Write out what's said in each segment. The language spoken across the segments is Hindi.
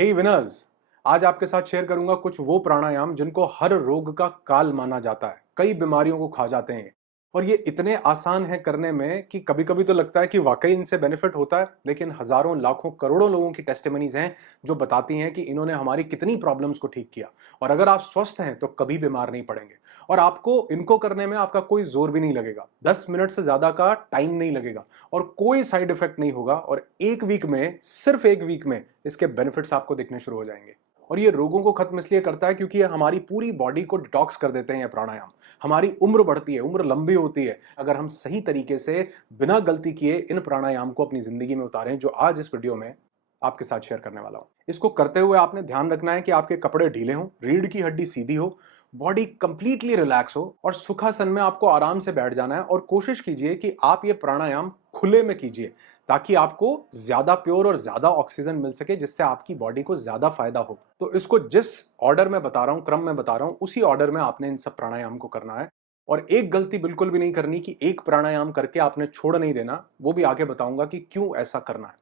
हे विनर्स, आज आपके साथ शेयर करूंगा कुछ वो प्राणायाम जिनको हर रोग का काल माना जाता है। कई बीमारियों को खा जाते हैं और ये इतने आसान हैं करने में कि कभी कभी तो लगता है कि वाकई इनसे बेनिफिट होता है। लेकिन हजारों लाखों करोड़ों लोगों की टेस्टिमनीज हैं जो बताती हैं कि इन्होंने हमारी कितनी प्रॉब्लम्स को ठीक किया। और अगर आप स्वस्थ हैं तो कभी बीमार नहीं पड़ेंगे और आपको इनको करने में आपका कोई जोर भी नहीं लगेगा। 10 मिनट से ज्यादा का टाइम नहीं लगेगा और कोई साइड इफेक्ट नहीं होगा और एक वीक में, सिर्फ एक वीक में इसके बेनिफिट्स आपको दिखने शुरू हो जाएंगे। और ये रोगों को खत्म इसलिए करता है क्योंकि ये हमारी पूरी बॉडी को डिटॉक्स कर देते हैं। ये प्राणायाम हमारी उम्र बढ़ती है, उम्र लंबी होती है अगर हम सही तरीके से बिना गलती किए इन प्राणायाम को अपनी जिंदगी में उतारें, जो आज इस वीडियो में आपके साथ शेयर करने वाला हूं। इसको करते हुए आपने ध्यान रखना है कि आपके कपड़े ढीले हों, रीढ़ की हड्डी सीधी हो, बॉडी कंप्लीटली रिलैक्स हो और सुखासन में आपको आराम से बैठ जाना है। और कोशिश कीजिए कि आप ये प्राणायाम खुले में कीजिए ताकि आपको ज्यादा प्योर और ज्यादा ऑक्सीजन मिल सके, जिससे आपकी बॉडी को ज्यादा फायदा हो। तो इसको जिस ऑर्डर में बता रहा हूं, क्रम में बता रहा हूं, उसी ऑर्डर में आपने इन सब प्राणायाम को करना है। और एक गलती बिल्कुल भी नहीं करनी कि एक प्राणायाम करके आपने छोड़ नहीं देना, वो भी आगे बताऊंगा कि क्यों ऐसा करना है।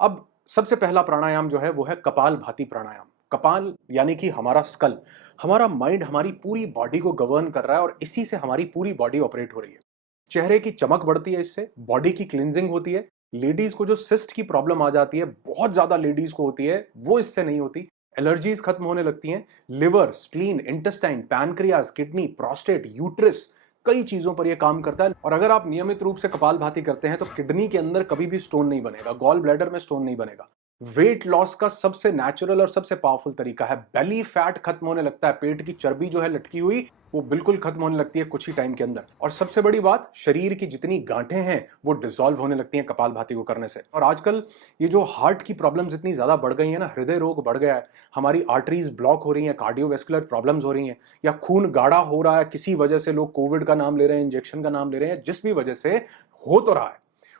अब सबसे पहला प्राणायाम जो है वो है कपाल भाती प्राणायाम। कपाल यानी कि हमारा स्कल, हमारा माइंड हमारी पूरी बॉडी को गवर्न कर रहा है और इसी से हमारी पूरी बॉडी ऑपरेट हो रही है। चेहरे की चमक बढ़ती है इससे, बॉडी की क्लींजिंग होती है। लेडीज को जो सिस्ट की प्रॉब्लम आ जाती है, बहुत ज्यादा लेडीज को होती है, वो इससे नहीं होती। एलर्जीज खत्म होने लगती हैं। Liver, spleen, intestine, pancreas, kidney, prostate, uterus, कई चीजों पर यह काम करता है। और अगर आप नियमित रूप से कपालभाति करते हैं तो किडनी के अंदर कभी भी स्टोन नहीं बनेगा, गॉल ब्लैडर में स्टोन नहीं बनेगा। वेट लॉस का सबसे नेचुरल और सबसे पावरफुल तरीका है। बेली फैट खत्म होने लगता है, पेट की चर्बी जो है लटकी हुई वो बिल्कुल खत्म होने लगती है कुछ ही टाइम के अंदर। और सबसे बड़ी बात, शरीर की जितनी गांठें हैं वो डिसॉल्व होने लगती हैं कपालभाति को करने से। और आजकल ये जो हार्ट की प्रॉब्लम्स इतनी ज्यादा बढ़ गई है ना, हृदय रोग बढ़ गया है, हमारी आर्टरीज ब्लॉक हो रही हैं, कार्डियोवैस्कुलर प्रॉब्लम्स हो रही हैं, या खून गाढ़ा हो रहा है किसी वजह से, लोग कोविड का नाम ले रहे हैं, इंजेक्शन का नाम ले रहे हैं, जिस भी वजह से हो तो रहा है,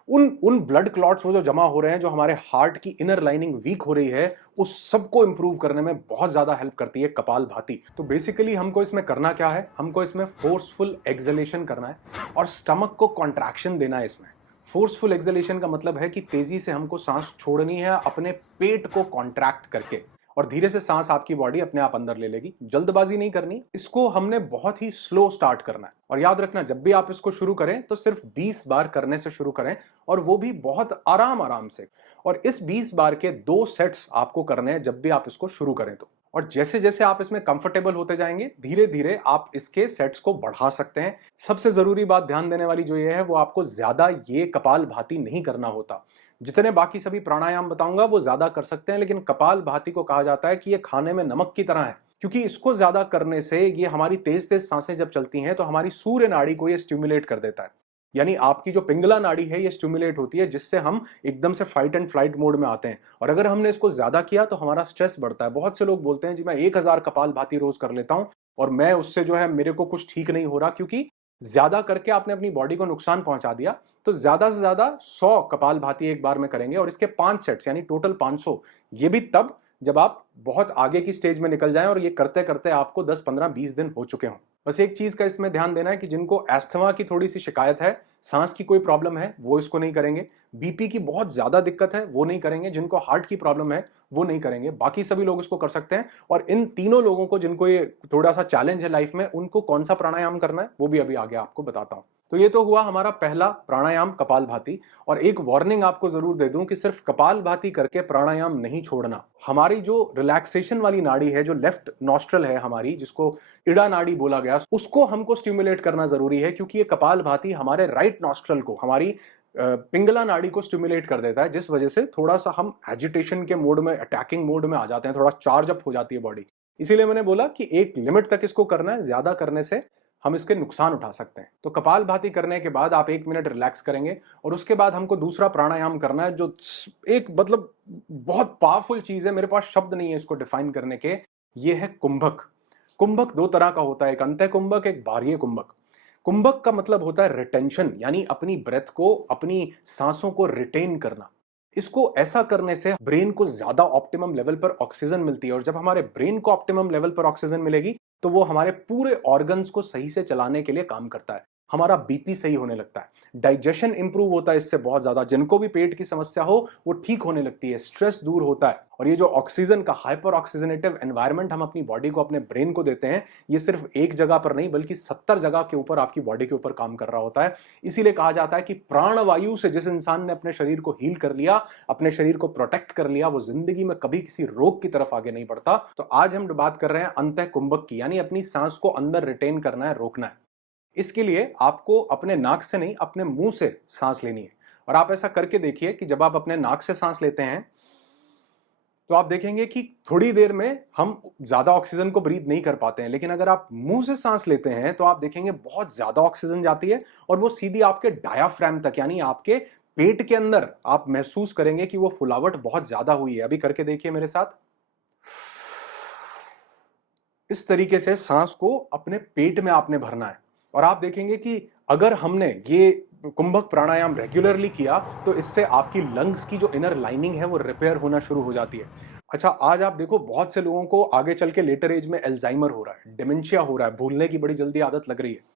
उन उन ब्लड क्लॉट्स वो जो जमा हो रहे हैं, जो हमारे हार्ट की इनर लाइनिंग वीक हो रही है, उस सबको इंप्रूव करने में बहुत ज्यादा हेल्प करती है कपालभाति। तो बेसिकली हमको इसमें करना क्या है, हमको इसमें फोर्सफुल एक्सहेलेशन करना है और स्टमक को कॉन्ट्रैक्शन देना है। इसमें फोर्सफुल एक्सहेलेशन का मतलब है कि तेजी से हमको सांस छोड़नी है अपने पेट को कॉन्ट्रैक्ट करके, और धीरे से सांस आपकी बॉडी अपने आप अंदर ले लेगी। जल्दबाजी नहीं करनी, इसको हमने बहुत ही स्लो स्टार्ट करना है। और याद रखना, जब भी आप इसको शुरू करें तो सिर्फ 20 बार करने से शुरू करें, और वो भी बहुत आराम आराम से। और इस 20 बार के 2 सेट्स आपको करने हैं जब भी आप इसको शुरू करें तो। और जैसे जैसे आप इसमें कंफर्टेबल होते जाएंगे, धीरे धीरे आप इसके सेट्स को बढ़ा सकते हैं। सबसे जरूरी बात ध्यान देने वाली जो ये है, वो आपको ज्यादा ये कपालभाति नहीं करना होता। जितने बाकी सभी प्राणायाम बताऊंगा वो ज्यादा कर सकते हैं, लेकिन कपालभाति को कहा जाता है कि ये खाने में नमक की तरह है, क्योंकि इसको ज्यादा करने से ये हमारी तेज तेज सांसें जब चलती हैं तो हमारी सूर्य नाड़ी को ये स्टिमुलेट कर देता है। यानी आपकी जो पिंगला नाड़ी है ये स्टिमुलेट होती है, जिससे हम एकदम से फाइट एंड फ्लाइट मोड में आते हैं। और अगर हमने इसको ज्यादा किया तो हमारा स्ट्रेस बढ़ता है। बहुत से लोग बोलते हैं जी मैं 1000 कपालभाति रोज कर लेता हूं और मैं उससे जो है मेरे को कुछ ठीक नहीं हो रहा, क्योंकि ज्यादा करके आपने अपनी बॉडी को नुकसान पहुंचा दिया। तो ज्यादा से ज्यादा 100 कपालभाति एक बार में करेंगे और इसके 5 सेट्स यानी टोटल 500। ये भी तब जब आप बहुत आगे की स्टेज में निकल जाएं और ये करते करते आपको 10, 15, 20 दिन हो चुके हों। बस एक चीज का इसमें ध्यान देना है कि जिनको अस्थमा की थोड़ी सी शिकायत है, सांस की कोई प्रॉब्लम है, वो इसको नहीं करेंगे। बीपी की बहुत ज्यादा दिक्कत है, वो नहीं करेंगे। जिनको हार्ट की प्रॉब्लम है वो नहीं करेंगे। बाकी सभी लोग इसको कर सकते हैं। और इन तीनों लोगों को जिनको ये थोड़ा सा चैलेंज है लाइफ में, उनको कौन सा प्राणायाम करना है वो भी अभी आगे आपको बताता हूं। तो ये तो हुआ हमारा पहला प्राणायाम कपालभाति। और एक वार्निंग आपको जरूर दे दूं कि सिर्फ कपालभाति करके प्राणायाम नहीं छोड़ना। हमारी जो रिलैक्सेशन वाली नाड़ी है, जो लेफ्ट नॉस्ट्रल है हमारी, जिसको इड़ा नाड़ी बोला गया, उसको हमको स्टिमुलेट करना जरूरी है, क्योंकि ये कपालभाति हमारे राइट नॉस्ट्रल को, हमारी पिंगला नाड़ी को स्टिमुलेट कर देता है, जिस वजह से थोड़ा सा हम एजिटेशन के मोड में, अटैकिंग मोड में आ जाते हैं, थोड़ा चार्ज अप हो जाती है बॉडी। इसीलिए मैंने बोला कि एक लिमिट तक इसको करना है, ज्यादा करने से हम इसके नुकसान उठा सकते हैं। तो कपालभाति करने के बाद आप 1 मिनट रिलैक्स करेंगे और उसके बाद हमको दूसरा प्राणायाम करना है, जो एक मतलब बहुत पावरफुल चीज है, मेरे पास शब्द नहीं है इसको डिफाइन करने के। ये है कुंभक। कुंभक 2 तरह का होता है, एक अंतः कुंभक, एक बाह्य कुंभक। कुंभक का मतलब होता है रिटेंशन, यानी अपनी ब्रेथ को, अपनी सांसों को रिटेन करना। इसको ऐसा करने से ब्रेन को ज्यादा ऑप्टिमम लेवल पर ऑक्सीजन मिलती है, और जब हमारे ब्रेन को ऑप्टिमम लेवल पर ऑक्सीजन मिलेगी तो वो हमारे पूरे ऑर्गन्स को सही से चलाने के लिए काम करता है। हमारा बीपी सही होने लगता है, डाइजेशन इंप्रूव होता है इससे बहुत ज्यादा, जिनको भी पेट की समस्या हो वो ठीक होने लगती है, स्ट्रेस दूर होता है। और ये जो ऑक्सीजन का हाइपर ऑक्सीजनेटिव एनवायरनमेंट हम अपनी बॉडी को, अपने ब्रेन को देते हैं, ये सिर्फ एक जगह पर नहीं बल्कि 70 जगह के ऊपर आपकी बॉडी के ऊपर काम कर रहा होता है। इसीलिए कहा जाता है कि प्राणवायु से जिस इंसान ने अपने शरीर को हील कर लिया, अपने शरीर को प्रोटेक्ट कर लिया, वो जिंदगी में कभी किसी रोग की तरफ आगे नहीं बढ़ता। तो आज हम बात कर रहे हैं अंतः कुंभक की, यानी अपनी सांस को अंदर रिटेन करना है, रोकना है। इसके लिए आपको अपने नाक से नहीं, अपने मुंह से सांस लेनी है। और आप ऐसा करके देखिए कि जब आप अपने नाक से सांस लेते हैं तो आप देखेंगे कि थोड़ी देर में हम ज्यादा ऑक्सीजन को ब्रीथ नहीं कर पाते हैं, लेकिन अगर आप मुंह से सांस लेते हैं तो आप देखेंगे बहुत ज्यादा ऑक्सीजन जाती है और वो सीधी आपके डायाफ्राम तक, यानी आपके पेट के अंदर आप महसूस करेंगे कि वो फुलावट बहुत ज्यादा हुई है। अभी करके देखिए मेरे साथ। इस तरीके से सांस को अपने पेट में आपने भरना है और आप देखेंगे कि अगर हमने ये कुंभक प्राणायाम रेगुलरली किया तो इससे आपकी लंग्स की जो इनर लाइनिंग है वो रिपेयर होना शुरू हो जाती है। अच्छा, आज आप देखो बहुत से लोगों को आगे चल के लेटर एज में एल्जाइमर हो रहा है, डिमेंशिया हो रहा है, भूलने की बड़ी जल्दी आदत लग रही है,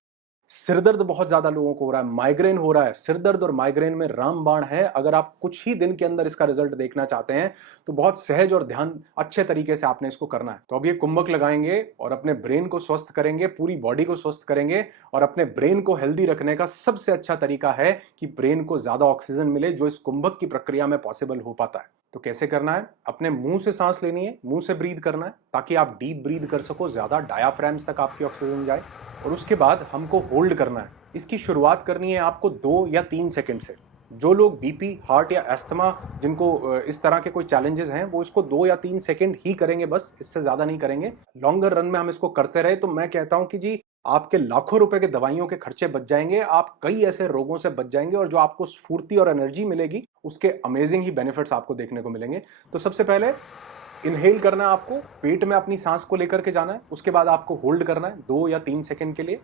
सिरदर्द बहुत ज्यादा लोगों को हो रहा है, माइग्रेन हो रहा है। सिरदर्द और माइग्रेन में रामबाण है। अगर आप कुछ ही दिन के अंदर इसका रिजल्ट देखना चाहते हैं तो बहुत सहज और ध्यान अच्छे तरीके से आपने इसको करना है। तो अब ये कुंभक लगाएंगे और अपने ब्रेन को स्वस्थ करेंगे, पूरी बॉडी को स्वस्थ करेंगे। और अपने ब्रेन को हेल्दी रखने का सबसे अच्छा तरीका है कि ब्रेन को ज्यादा ऑक्सीजन मिले, जो इस कुंभक की प्रक्रिया में पॉसिबल हो पाता है। तो कैसे करना है? अपने मुंह से सांस लेनी है, मुंह से ब्रीद करना है ताकि आप डीप ब्रीद कर सको, ज्यादा डायाफ्राम्स तक आपकी ऑक्सीजन जाए। और उसके बाद हमको होल्ड करना है। इसकी शुरुआत करनी है आपको 2 या 3 सेकंड से। जो लोग बीपी, हार्ट या अस्थमा, जिनको इस तरह के कोई चैलेंजेस हैं, वो इसको 2 या 3 सेकंड ही करेंगे, बस इससे ज्यादा नहीं करेंगे। लॉन्गर रन में हम इसको करते रहे तो मैं कहता हूं कि जी आपके लाखों रुपए के दवाइयों के खर्चे बच जाएंगे, आप कई ऐसे रोगों से बच जाएंगे और जो आपको स्फूर्ति और एनर्जी मिलेगी उसके अमेजिंग ही बेनिफिट्स आपको देखने को मिलेंगे। तो सबसे पहले इनहेल करना है आपको, पेट में अपनी सांस को लेकर के जाना है। उसके बाद आपको होल्ड करना है 2 या 3 सेकंड के लिए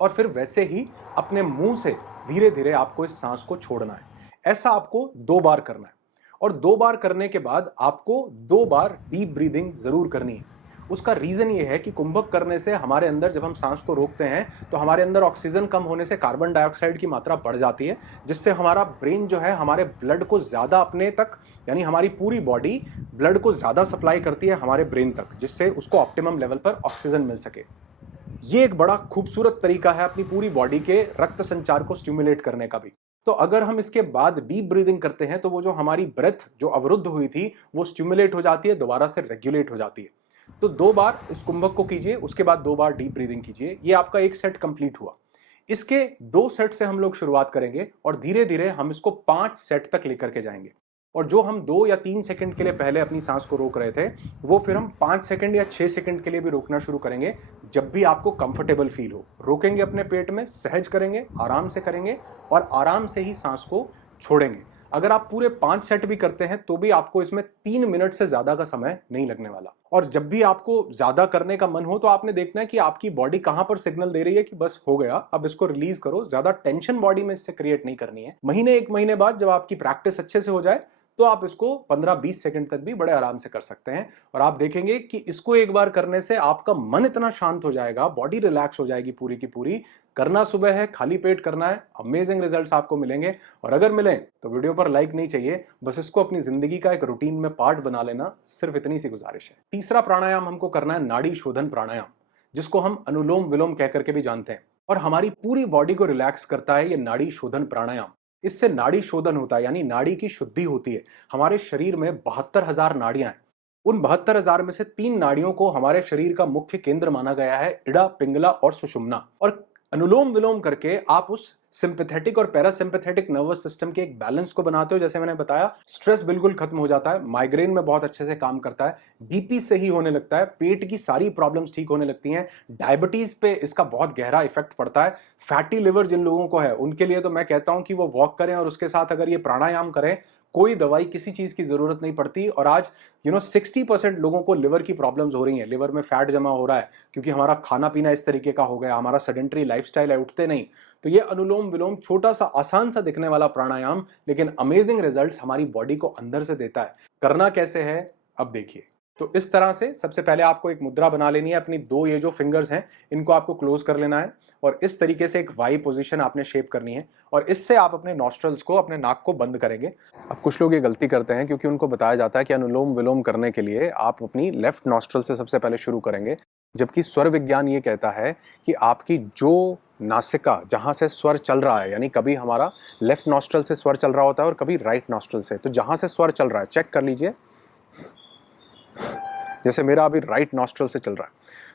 और फिर वैसे ही अपने मुंह से धीरे धीरे आपको इस सांस को छोड़ना है। ऐसा आपको 2 बार करना है और 2 बार करने के बाद आपको 2 बार डीप ब्रीदिंग जरूर करनी है। उसका रीजन ये है कि कुंभक करने से हमारे अंदर, जब हम सांस को रोकते हैं तो हमारे अंदर ऑक्सीजन कम होने से कार्बन डाइऑक्साइड की मात्रा बढ़ जाती है, जिससे हमारा ब्रेन जो है हमारे ब्लड को ज्यादा अपने तक, यानी हमारी पूरी बॉडी ब्लड को ज्यादा सप्लाई करती है हमारे ब्रेन तक, जिससे उसको ऑप्टिमम लेवल पर ऑक्सीजन मिल सके। ये एक बड़ा खूबसूरत तरीका है अपनी पूरी बॉडी के रक्त संचार को स्टिमुलेट करने का भी। तो अगर हम इसके बाद डीप ब्रीदिंग करते हैं तो वो जो हमारी ब्रेथ जो अवरुद्ध हुई थी वो स्टिमुलेट हो जाती है, दोबारा से रेगुलेट हो जाती है। तो 2 बार इस कुंभक को कीजिए, उसके बाद 2 बार डीप ब्रीदिंग कीजिए। ये आपका एक सेट कंप्लीट हुआ। इसके 2 सेट से हम लोग शुरुआत करेंगे और धीरे धीरे हम इसको 5 सेट तक लेकर के जाएंगे। और जो हम 2 या 3 सेकंड के लिए पहले अपनी सांस को रोक रहे थे वो फिर हम 5 सेकंड या 6 सेकंड के लिए भी रोकना शुरू करेंगे, जब भी आपको कंफर्टेबल फील हो। रोकेंगे अपने पेट में, सहज करेंगे, आराम से करेंगे और आराम से ही सांस को छोड़ेंगे। अगर आप पूरे 5 सेट भी करते हैं तो भी आपको इसमें 3 मिनट से ज्यादा का समय नहीं लगने वाला। और जब भी आपको ज्यादा करने का मन हो तो आपने देखना है कि आपकी बॉडी कहां पर सिग्नल दे रही है कि बस हो गया, अब इसको रिलीज करो। ज्यादा टेंशन बॉडी में इससे क्रिएट नहीं करनी है। महीने 1 महीने बाद जब आपकी प्रैक्टिस अच्छे से हो जाए तो आप इसको 15-20 सेकंड तक भी बड़े आराम से कर सकते हैं। और आप देखेंगे कि इसको एक बार करने से आपका मन इतना शांत हो जाएगा, बॉडी रिलैक्स हो जाएगी पूरी की पूरी। करना सुबह है, खाली पेट करना है, अमेजिंग रिजल्ट्स आपको मिलेंगे। और अगर मिले तो वीडियो पर लाइक नहीं चाहिए, बस इसको अपनी जिंदगी का एक रूटीन में पार्ट बना लेना, सिर्फ इतनी सी गुजारिश है। तीसरा प्राणायाम हमको करना है नाड़ी शोधन प्राणायाम, जिसको हम अनुलोम विलोम कहकर के भी जानते हैं। और हमारी पूरी बॉडी को रिलैक्स करता है ये नाड़ी शोधन प्राणायाम। इससे नाड़ी शोधन होता है, यानी नाड़ी की शुद्धि होती है। हमारे शरीर में 72,000 नाड़ियां हैं। उन 72,000 में से 3 नाड़ियों को हमारे शरीर का मुख्य केंद्र माना गया है, इड़ा, पिंगला और सुषुम्ना। और अनुलोम विलोम करके आप उस सिंपैथेटिक और पैरासिम्पैथेटिक नर्वस सिस्टम के एक बैलेंस को बनाते हो। जैसे मैंने बताया, स्ट्रेस बिल्कुल खत्म हो जाता है, माइग्रेन में बहुत अच्छे से काम करता है, बीपी सही होने लगता है, पेट की सारी प्रॉब्लम्स ठीक होने लगती हैं, डायबिटीज पे इसका बहुत गहरा इफेक्ट पड़ता है। फैटी लिवर जिन लोगों को है उनके लिए तो मैं कहता हूं कि वो वॉक करें और उसके साथ अगर ये प्राणायाम करें, कोई दवाई किसी चीज की जरूरत नहीं पड़ती। और आज 60% लोगों को लिवर की प्रॉब्लम्स हो रही हैं, लिवर में फैट जमा हो रहा है क्योंकि हमारा खाना पीना इस तरीके का हो गया, हमारा सेडेंटरी लाइफस्टाइल है, उठते नहीं। तो ये अनुलोम विलोम छोटा सा आसान सा दिखने वाला प्राणायाम लेकिन अमेजिंग रिजल्ट्स हमारी बॉडी को अंदर से देता है। करना कैसे है अब देखिए। तो इस तरह से सबसे पहले आपको एक मुद्रा बना लेनी है। अपनी दो ये जो फिंगर्स हैं इनको आपको क्लोज कर लेना है और इस तरीके से एक वाई पोजीशन आपने शेप करनी है और इससे आप अपने नॉस्ट्रल्स को, अपने नाक को बंद करेंगे। अब कुछ लोग ये गलती करते हैं क्योंकि उनको बताया जाता है कि अनुलोम विलोम करने के लिए आप अपनी लेफ्ट नॉस्ट्रल से सबसे पहले शुरू करेंगे, जबकि स्वर विज्ञान ये कहता है कि आपकी जो नासिका जहाँ से स्वर चल रहा है, यानी कभी हमारा लेफ्ट नॉस्ट्रल से स्वर चल रहा होता है और कभी राइट नॉस्ट्रल से, तो जहाँ से स्वर चल रहा है चेक कर लीजिए। जैसे मेरा अभी राइट नॉस्ट्रल से चल रहा है,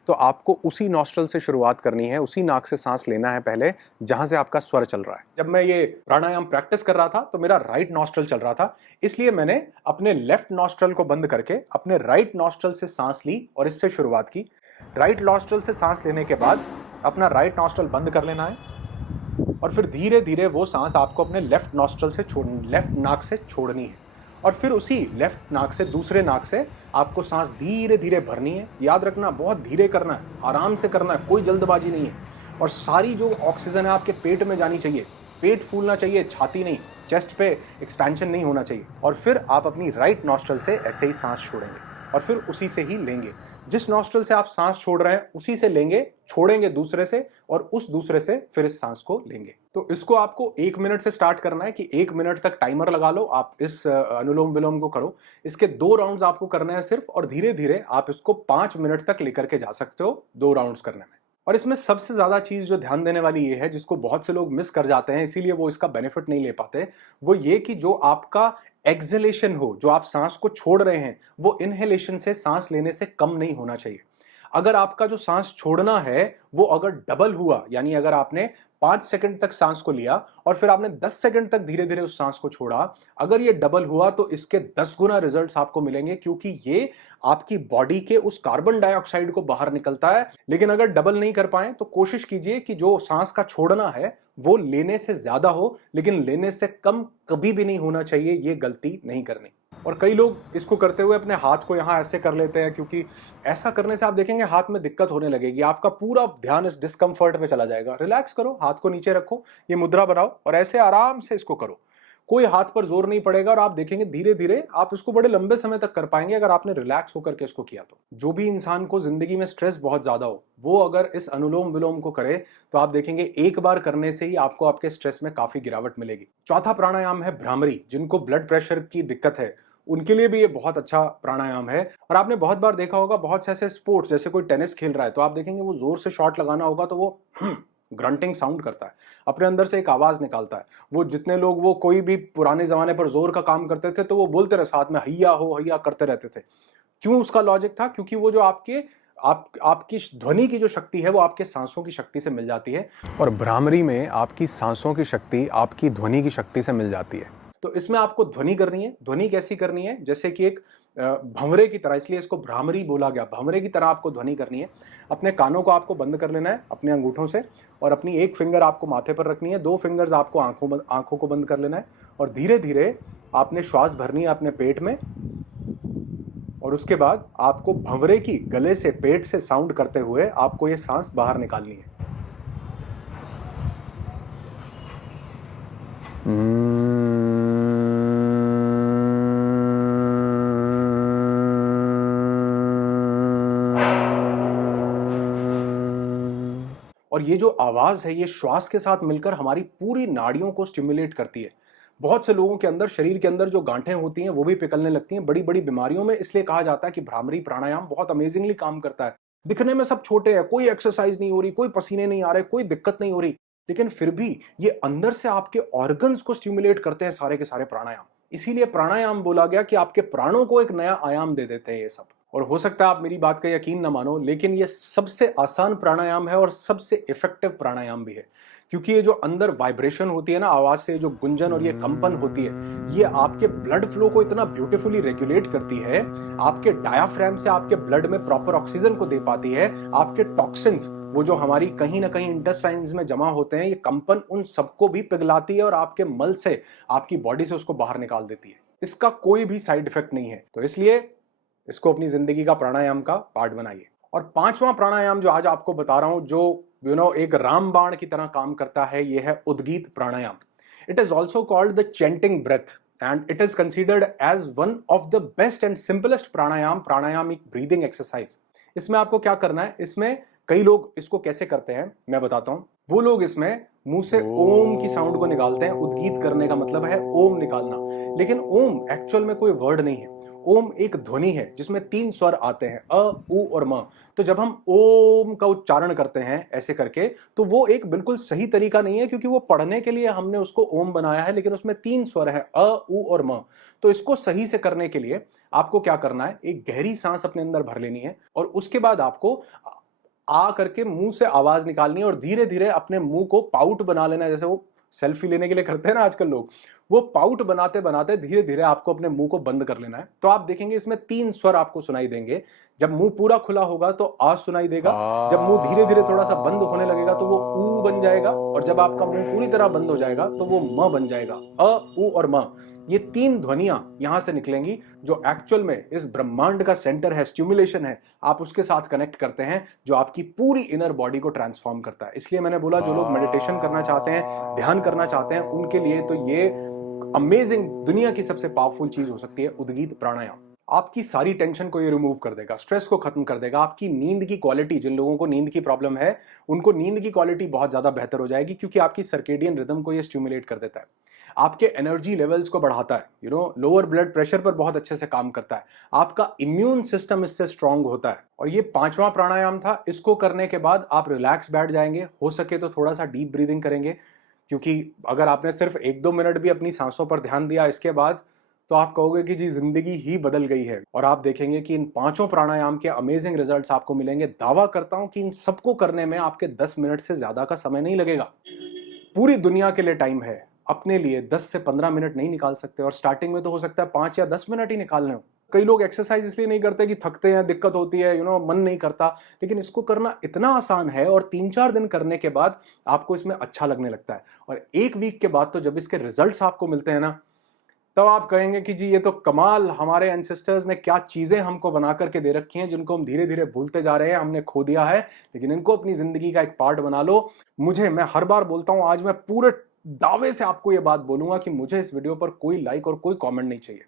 तो आपको उसी नॉस्ट्रल से शुरुआत करनी है, उसी नाक से सांस लेना है पहले जहां से आपका स्वर चल रहा है। जब मैं ये प्राणायाम प्रैक्टिस कर रहा था तो मेरा राइट नॉस्ट्रल चल रहा था, इसलिए मैंने अपने लेफ्ट नॉस्ट्रल को बंद करके अपने राइट नॉस्ट्रल से सांस ली और इससे शुरुआत की। राइट नॉस्ट्रल से सांस लेने के बाद अपना राइट नॉस्ट्रल बंद कर लेना है और फिर धीरे धीरे वो सांस आपको अपने लेफ्ट नॉस्ट्रल से लेफ्ट नाक से छोड़नी है और फिर उसी लेफ्ट नाक से दूसरे नाक से आपको सांस धीरे धीरे भरनी है। याद रखना, बहुत धीरे करना है, आराम से करना है, कोई जल्दबाजी नहीं है। और सारी जो ऑक्सीजन है आपके पेट में जानी चाहिए, पेट फूलना चाहिए, छाती नहीं, चेस्ट पे एक्सपेंशन नहीं होना चाहिए। और फिर आप अपनी राइट नॉस्ट्रल से ऐसे ही सांस छोड़ेंगे और फिर उसी से ही लेंगे। जिस नॉस्ट्रल से आप सांस छोड़ रहे हैं उसी से लेंगे, छोड़ेंगे दूसरे से और उस दूसरे से फिर इस सांस को लेंगे। तो इसको आपको 1 मिनट से स्टार्ट करना है कि 1 मिनट तक टाइमर लगा लो, आप इस अनुलोम विलोम को करो। इसके 2 राउंड्स आपको करने हैं सिर्फ, और धीरे धीरे आप इसको 5 मिनट तक लेकर के जा सकते हो 2 राउंड्स करने में। और इसमें सबसे ज्यादा चीज जो ध्यान देने वाली ये है, जिसको बहुत से लोग मिस कर जाते हैं, इसीलिए वो इसका बेनिफिट नहीं ले पाते, वो ये कि जो आपका एक्सहेलेशन हो, जो आप सांस को छोड़ रहे हैं, वो इनहेलेशन से, सांस लेने से कम नहीं होना चाहिए। अगर आपका जो सांस छोड़ना है वो अगर डबल हुआ, यानी अगर आपने 5 सेकंड तक सांस को लिया और फिर आपने 10 सेकंड तक धीरे धीरे उस सांस को छोड़ा, अगर ये डबल हुआ तो इसके 10 गुना रिजल्ट्स आपको मिलेंगे, क्योंकि ये आपकी बॉडी के उस कार्बन डाइऑक्साइड को बाहर निकलता है। लेकिन अगर डबल नहीं कर पाए तो कोशिश कीजिए कि जो सांस का छोड़ना है वो लेने से ज्यादा हो, लेकिन लेने से कम कभी भी नहीं होना चाहिए। ये गलती नहीं करनी। और कई लोग इसको करते हुए अपने हाथ को यहाँ ऐसे कर लेते हैं, क्योंकि ऐसा करने से आप देखेंगे हाथ में दिक्कत होने लगेगी, आपका पूरा ध्यान इस डिस्कम्फर्ट पे चला जाएगा। रिलैक्स करो, हाथ को नीचे रखो, ये मुद्रा बनाओ और ऐसे आराम से इसको करो। कोई हाथ पर जोर नहीं पड़ेगा और आप देखेंगे धीरे धीरे आप इसको बड़े लंबे समय तक कर पाएंगे अगर आपने रिलैक्स होकर के इसको किया तो। जो भी इंसान को जिंदगी में स्ट्रेस बहुत ज्यादा हो, वो अगर इस अनुलोम विलोम को करे तो आप देखेंगे एक बार करने से ही आपको आपके स्ट्रेस में काफी गिरावट मिलेगी। चौथा प्राणायाम है भ्रामरी। जिनको ब्लड प्रेशर की दिक्कत है उनके लिए भी ये बहुत अच्छा प्राणायाम है। और आपने बहुत बार देखा होगा, बहुत से ऐसे स्पोर्ट्स, जैसे कोई टेनिस खेल रहा है तो आप देखेंगे वो जोर से शॉट लगाना होगा तो वो ग्रंटिंग साउंड करता है, अपने अंदर से एक आवाज निकालता है। वो जितने लोग वो कोई भी पुराने जमाने पर जोर का काम करते थे तो वो बोलते रहे साथ में, हैया हो हैया करते रहते थे। क्यों? उसका लॉजिक था क्योंकि वो जो आपकी ध्वनि की जो शक्ति है वो आपके सांसों की शक्ति से मिल जाती है, और भ्रामरी में आपकी सांसों की शक्ति आपकी ध्वनि की शक्ति से मिल जाती है। तो इसमें आपको ध्वनि करनी है। ध्वनि कैसी करनी है? जैसे कि एक भंवरे की तरह, इसलिए इसको भ्रामरी बोला गया। भंवरे की तरह आपको ध्वनि करनी है। अपने कानों को आपको बंद कर लेना है अपने अंगूठों से, और अपनी एक फिंगर आपको माथे पर रखनी है, 2 फिंगर्स आपको आंखों को बंद कर लेना है, और धीरे धीरे आपने श्वास भरनी है अपने पेट में, और उसके बाद आपको भंवरे की गले से, पेट से साउंड करते हुए आपको ये सांस बाहर निकालनी है। और ये जो आवाज है ये श्वास के साथ मिलकर हमारी पूरी नाड़ियों को स्टिमुलेट करती है। बहुत से लोगों के अंदर, शरीर के अंदर जो गांठें होती हैं वो भी पिघलने लगती हैं बड़ी बड़ी बीमारियों में। इसलिए कहा जाता है कि भ्रामरी प्राणायाम बहुत अमेजिंगली काम करता है। दिखने में सब छोटे हैं, कोई एक्सरसाइज नहीं हो रही, कोई पसीने नहीं आ रहे, कोई दिक्कत नहीं हो रही, लेकिन फिर भी ये अंदर से आपके ऑर्गन्स को स्टिमुलेट करते हैं सारे के सारे प्राणायाम। इसीलिए प्राणायाम बोला गया कि आपके प्राणों को एक नया आयाम दे देते हैं ये सब। और हो सकता है आप मेरी बात का यकीन न मानो, लेकिन ये सबसे आसान प्राणायाम है और सबसे इफेक्टिव प्राणायाम भी है, क्योंकि ये जो अंदर वाइब्रेशन होती है ना आवाज से, जो गुंजन और ये कंपन होती है, ये आपके ब्लड फ्लो को इतना ब्यूटीफुली रेगुलेट करती है, आपके डायाफ्राम से आपके ब्लड में प्रॉपर ऑक्सीजन को दे पाती है। आपके टॉक्सिन्स, वो जो हमारी कहीं ना कहीं इंटेस्टाइन्स में जमा होते हैं, ये कंपन उन सबको भी पिघलाती है और आपके मल से, आपकी बॉडी से उसको बाहर निकाल देती है। इसका कोई भी साइड इफेक्ट नहीं है। तो इसलिए इसको अपनी जिंदगी का प्राणायाम का पार्ट बनाइए। और 5वां प्राणायाम जो आज आपको बता रहा हूं, जो एक रामबाण की तरह काम करता है, यह है Udgeeth pranayama. It is also called the chanting breath. And it is considered as one of the best and simplest pranayama एक ब्रीदिंग एक्सरसाइज। इसमें आपको क्या करना है, इसमें कई लोग इसको कैसे करते हैं मैं बताता हूं। वो लोग इसमें मुंह से ओम की साउंड को निकालते हैं। उद्गीत करने का मतलब है ओम निकालना, लेकिन ओम एक्चुअल में कोई वर्ड नहीं है। ओम एक ध्वनि है जिसमें 3 स्वर आते हैं, अ, उ और म। तो जब हम ओम का उच्चारण करते हैं ऐसे करके, तो वो एक बिल्कुल सही तरीका नहीं है, क्योंकि वो पढ़ने के लिए हमने उसको ओम बनाया है, लेकिन उसमें 3 स्वर है, अ, उ और म। तो इसको सही से करने के लिए आपको क्या करना है, एक गहरी सांस अपने अंदर भर लेनी है और उसके बाद आपको आ करके मुंह से आवाज निकालनी है और धीरे धीरे अपने मुंह को पाउट बना लेना है, जैसे वो सेल्फी लेने के लिए करते हैं ना आजकल लोग। वो पाउट बनाते बनाते धीरे धीरे आपको अपने मुंह को बंद कर लेना है। तो आप देखेंगे इसमें 3 स्वर आपको सुनाई देंगे। जब मुंह पूरा खुला होगा तो आ सुनाई देगा, जब मुंह धीरे धीरे थोड़ा सा बंद होने लगेगा तो वो ऊ बन जाएगा, और जब आपका मुंह पूरी तरह बंद हो जाएगा तो वो म बन जाएगा, अ, उ और म। ये 3 ध्वनियां यहां से निकलेंगी जो एक्चुअल में इस ब्रह्मांड का सेंटर है, स्टिमुलेशन है, आप उसके साथ कनेक्ट करते हैं, जो आपकी पूरी इनर बॉडी को ट्रांसफॉर्म करता है। इसलिए मैंने बोला जो लोग मेडिटेशन करना चाहते हैं, ध्यान करना चाहते हैं, उनके लिए तो ये अमेजिंग, दुनिया की सबसे पावरफुल चीज हो सकती है उद्गीत प्राणायाम। आपकी सारी टेंशन को ये रिमूव कर देगा, स्ट्रेस को खत्म कर देगा। आपकी नींद की क्वालिटी, जिन लोगों को नींद की प्रॉब्लम है उनको नींद की क्वालिटी बहुत ज्यादा बेहतर हो जाएगी, क्योंकि आपकी सर्केडियन रिदम को ये स्टिमुलेट कर देता है। आपके एनर्जी लेवल्स को बढ़ाता है, लोअर ब्लड प्रेशर पर बहुत अच्छे से काम करता है। आपका इम्यून सिस्टम इससे स्ट्रांग होता है। और ये 5वां प्राणायाम था। इसको करने के बाद आप रिलैक्स बैठ जाएंगे, हो सके तो थोड़ा सा डीप ब्रीदिंग करेंगे, क्योंकि अगर आपने सिर्फ 1-2 मिनट भी अपनी सांसों पर ध्यान दिया इसके बाद, तो आप कहोगे कि जी जिंदगी ही बदल गई है। और आप देखेंगे कि इन 5 प्राणायाम के अमेजिंग रिजल्ट्स आपको मिलेंगे। दावा करता हूं कि इन सबको करने में आपके 10 मिनट से ज्यादा का समय नहीं लगेगा। पूरी दुनिया के लिए टाइम है, अपने लिए 10 से 15 मिनट नहीं निकाल सकते, और स्टार्टिंग में तो हो सकता है 5 या 10 मिनट ही निकालने हो। कई लोग एक्सरसाइज इसलिए नहीं करते कि थकते हैं, दिक्कत होती है, मन नहीं करता, लेकिन इसको करना इतना आसान है और 3-4 दिन करने के बाद आपको इसमें अच्छा लगने लगता है। और 1 वीक के बाद तो जब इसके रिजल्ट्स आपको मिलते हैं ना, तब आप कहेंगे कि जी ये तो कमाल, हमारे एंसेस्टर्स ने क्या चीजें हमको बना करके दे रखी हैं, जिनको हम धीरे धीरे भूलते जा रहे हैं, हमने खो दिया है, लेकिन इनको अपनी जिंदगी का एक पार्ट बना लो। मैं हर बार बोलता हूं, आज मैं पूरे दावे से आपको ये बात बोलूंगा कि मुझे इस वीडियो पर कोई लाइक और कोई कमेंट नहीं चाहिए।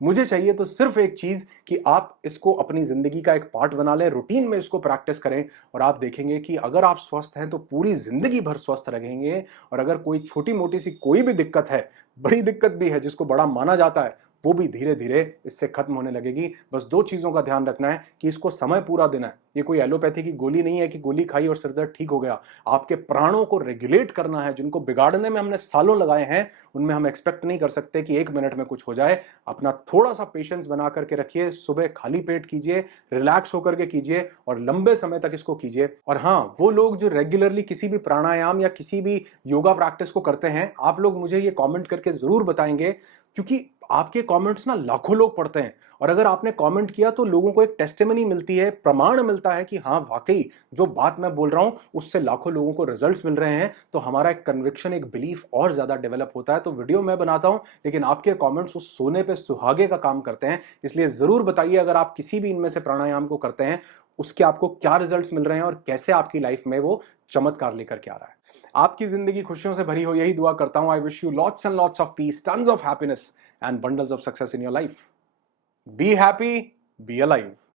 मुझे चाहिए तो सिर्फ एक चीज कि आप इसको अपनी जिंदगी का एक पार्ट बना लें, रूटीन में इसको प्रैक्टिस करें, और आप देखेंगे कि अगर आप स्वस्थ हैं तो पूरी जिंदगी भर स्वस्थ रहेंगे। और अगर कोई छोटी मोटी सी कोई भी दिक्कत है, बड़ी दिक्कत भी है जिसको बड़ा माना जाता है, वो भी धीरे धीरे इससे खत्म होने लगेगी। बस 2 चीजों का ध्यान रखना है कि इसको समय पूरा देना है। ये कोई एलोपैथी की गोली नहीं है कि गोली खाई और सिरदर्द ठीक हो गया। आपके प्राणों को रेगुलेट करना है, जिनको बिगाड़ने में हमने सालों लगाए हैं, उनमें हम एक्सपेक्ट नहीं कर सकते कि 1 मिनट में कुछ हो जाए। अपना थोड़ा सा पेशेंस बना करके रखिए, सुबह खाली पेट कीजिए, रिलैक्स होकर के कीजिए और लंबे समय तक इसको कीजिए। और हाँ, वो लोग जो रेगुलरली किसी भी प्राणायाम या किसी भी योगा प्रैक्टिस को करते हैं, आप लोग मुझे ये कॉमेंट करके जरूर बताएंगे, क्योंकि आपके कमेंट्स ना लाखों लोग पढ़ते हैं, और अगर आपने कमेंट किया तो लोगों को एक टेस्टिमनी मिलती है, प्रमाण मिलता है कि हाँ वाकई जो बात मैं बोल रहा हूं उससे लाखों लोगों को रिजल्ट्स मिल रहे हैं। तो हमारा एक कन्विक्शन, एक बिलीफ और ज्यादा डेवलप होता है। तो वीडियो मैं बनाता हूं, लेकिन आपके कमेंट्स उस सोने पे सुहागे का काम करते हैं। इसलिए जरूर बताइए, अगर आप किसी भी इनमें से प्राणायाम को करते हैं, उसके आपको क्या रिजल्ट्स मिल रहे हैं और कैसे आपकी लाइफ में वो चमत्कार लेकर के आ रहा है। आपकी जिंदगी खुशियों से भरी हो, यही दुआ करता हूं। I wish you lots and lots of peace, tons of happiness and bundles of success in your life. Be happy, be alive.